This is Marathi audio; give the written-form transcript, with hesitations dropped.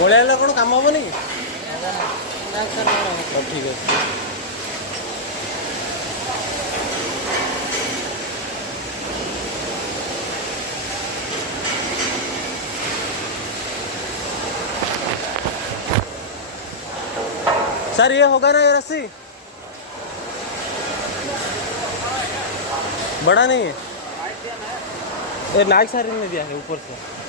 ପଳେଇଆଇଲା କ'ଣ କାମ ହବନି କି? ହଉ ଠିକ୍ ଅଛି। सर ये होगा ना ये रस्सी? बड़ा नहीं है, ये नाइक सारी ने दिया है ऊपर से।